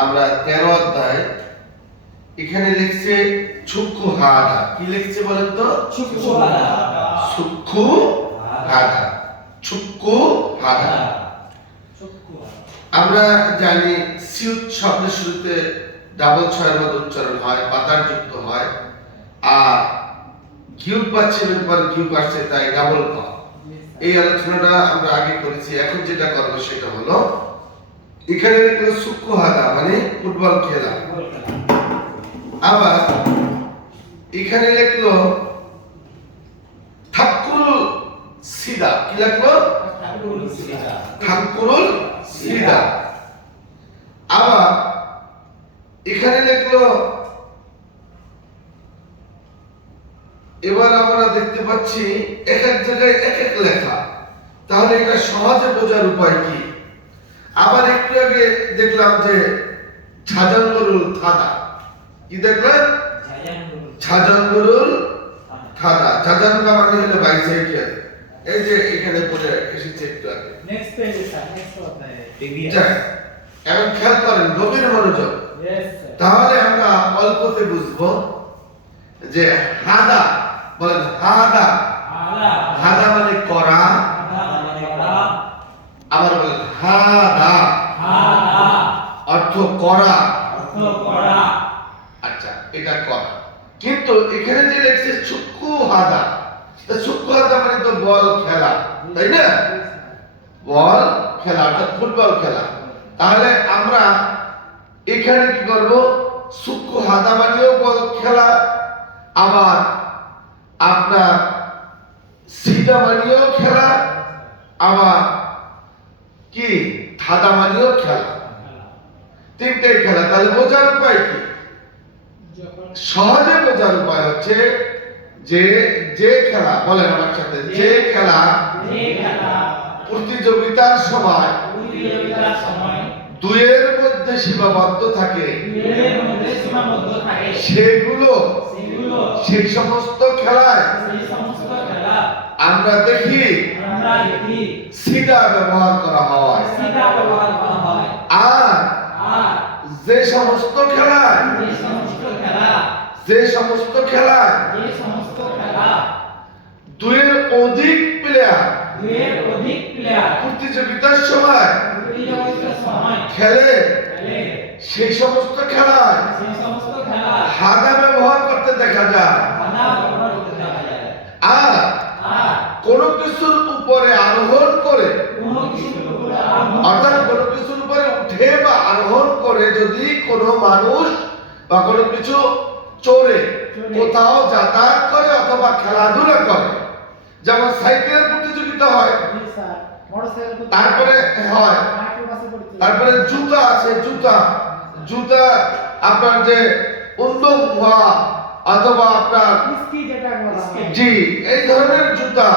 আমরা 13 অধ্যায় এখানে লিখছে চক্ষু হাদা। কি লিখছে বলেন তো? চক্ষু হাদা। চক্ষু হাদা। চক্ষু হাদা। আমরা জানি সিউত শব্দের শুরুতে ডাবল ছয়ের মতো উচ্চারণ হয়, পাতার যুক্ত হয়, আর ঘিউক পাচ্ছেন পর ঘিউক আসছে তাই ডাবল ক। এই আলোচনাটা আমরা আগে করেছি। এখন যেটা করবো সেটা হলো এখানে লিখলো চক্ষু হাদা মানে ফুটবল খেলা। আবার এখানে লিখলো থাক্কুরুল সিদা। কি লিখলো? থাক্কুরুল সিদা। আবার এখানে লিখলো, এবার আমরা দেখতে পাচ্ছি এক এক জায়গায় এক এক লেখা। তাহলে এটা সহজে বোঝার উপায় কি? আবার একটু আগে দেখলাম যে ছাজাঙ্গরুল থাদা। কি দেখলেন? ছাজাঙ্গরুল থাদা। ছাজাঙ্গা মানে হলো বাইসাইকেল। এই যে এখানে পড়ে এসেছে একটু আগে। নেক্সট পেজে স্যার, নেক্সট অধ্যায়ে। এখন খেয়াল করেন, গভীর মনোযোগ। তাহলে আমরা অল্পতে বুঝবো যে হাদা বলেন হাদা। হাদা মানে করা। আবার বলেন হাদা অর্থ করা। আচ্ছা, এটা করা। কিন্তু এখানে যে লেখছে চক্ষু হাদা, চক্ষু হাদা মানে তো বল খেলা, তাই না? বল খেলা অর্থাৎ ফুটবল খেলা। তাহলে আমরা এখানে কি করব? চক্ষু হাদা মানেও বল খেলা, আবার আপনার সিদা মানেও খেলা, আবার কি থাদা মানেও খেলা। তিনটাই খেলা। তাহলে বোঝার উপায় কি? সহজে বোঝার উপায় হচ্ছে যে খেলা, বলেন আমার সাথে, যে খেলা প্রতিযোগিতার সময় দুইয়ের মধ্যে সীমাবদ্ধ থাকে সেগুলো সেই সমস্ত খেলায় আমরা দেখি সিদা ব্যবহার করা হয়। আর যে সমস্ত খেলায় দুইয়ের অধিক প্লেয়ার প্রতিযোগিতার সময় খেলে সেই সমস্ত খেলায় হাদা ব্যবহার করতে দেখা যায়। আর কোন কিছুর উপরে আরোহণ করে, অর্থাৎ কোন কিছুর উপরে উঠে বা আরোহণ করে যদি কোনো মানুষ বা কোনো কিছু চড়ে কোথাও যাতায়াত করে অথবা খেলাধুলা করে, যেমন সাইকেলের প্রতিযোগিতা হয়, তারপরে হয়, তারপরে জুতা আছে, জুতা আপনার যে উন্নত হওয়া অথবা আপনার জি এই ধরনের জুতা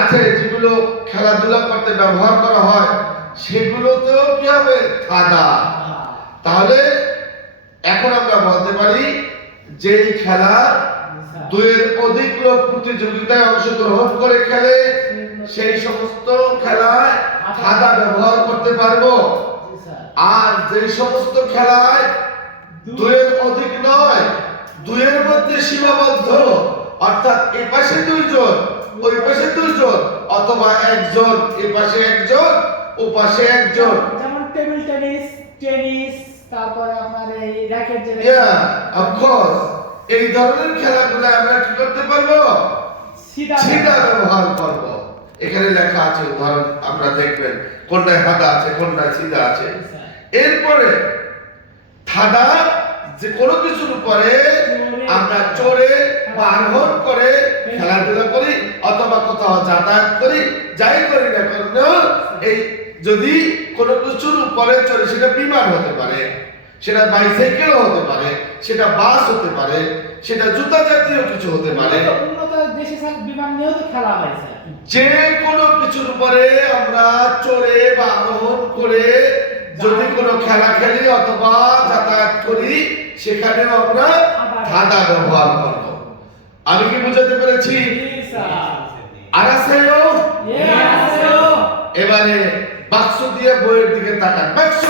আছে যেগুলো খেলাধুলা করতে ব্যবহার করা হয়, সেগুলোতেও কি হবে? থাদা। তাহলে এখন আমরা বলতে পারি যে খেলা দুইয়ের অধিক লোক প্রতিযোগিতায় অংশগ্রহণ করে খেলে সেই সমস্ত খেলায় থাদা ব্যবহার করতে পারবো। আর যে সমস্ত খেলায় দুইয়ের অধিক নয়, দুইয়ের মধ্যে সীমাবদ্ধ, অর্থাৎ এই পাশে দুইজন ওই পাশে দুইজন অথবা একজন এই পাশে একজন ও পাশে একজন, যেমন টেবিল টেনিস, তারপরে আপনার এই র‍্যাকেট যে অফ কোর্স এই ধরনের খেলাগুলো আমরা কি করতে পারবো? সিদা ব্যবহার করব। এখানে লেখা আছে, উদাহরণ আমরা দেখবেন কোনটায় হাদা আছে কোনটায় সিদা আছে। এরপরে থাদা যে কোনো কিছুর উপরে আমরা চড়ে বা আরোহণ করে খেলাধুলা করি অথবা কোথাও যাতায়াত করি, যাই করি না কেন, এই যদি কোনো কিছুর উপরে চড়ে, সেটা বিমান হতে পারে, সেটা বাইসাইকেল হতে পারে, সেটা বাস হতে পারে, সেটা জুতা জাতীয় কিছু হতে পারে, উন্নত দেশে বিমান নিয়েও তো খেলা হয়েছে। যে কোনো কিছুর উপরে আমরা চড়ে বা আরোহণ করে যদি কোনো খেলা খেলি অথবা যাতায়াত করি, সেখানে আমরা থাদা ব্যবহার করব। আমি কি বুঝাতে পেরেছি? এবারে বাক্স দিয়ে বইয়ের দিকে তাকান। বাক্স